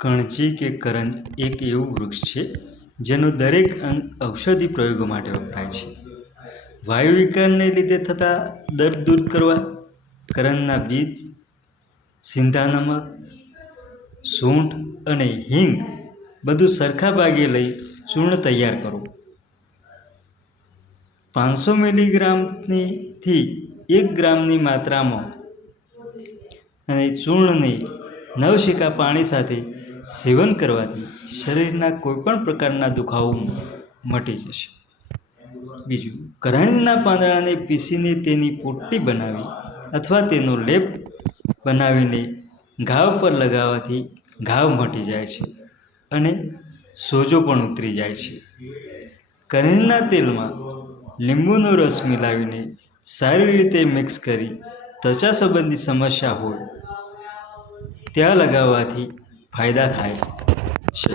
કણજી કે કરંજ એક એવું વૃક્ષ છે જેનું દરેક અંગ ઔષધિ પ્રયોગો માટે વપરાય છે. વાયુ વિકારને લીધે થતા દર્દ દૂર કરવા કરંજના બીજ, સિંધા નમક, સૂંઠ અને હિંગ બધું સરખા ભાગે લઈ ચૂર્ણ તૈયાર કરો. 500 મિલીગ્રામથી 1 ગ્રામની માત્રામાં અને ચૂર્ણને નવશેકા પાણી સાથે સેવન કરવાથી શરીરના કોઈપણ પ્રકારના દુખાવો મટી જશે. બીજું, કરંજના પાંદડાને પીસીને તેની પોટલી બનાવી અથવા તેનો લેપ બનાવીને ઘાવ પર લગાવવાથી ઘાવ મટી જાય છે અને સોજો પણ ઉતરી જાય છે. કરંજના તેલમાં લીંબુનો રસ મિલાવીને સારી રીતે મિક્સ કરી ત્વચા સંબંધી સમસ્યા હોય ત્યાં લગાવવાથી ફાયદા થાય છે.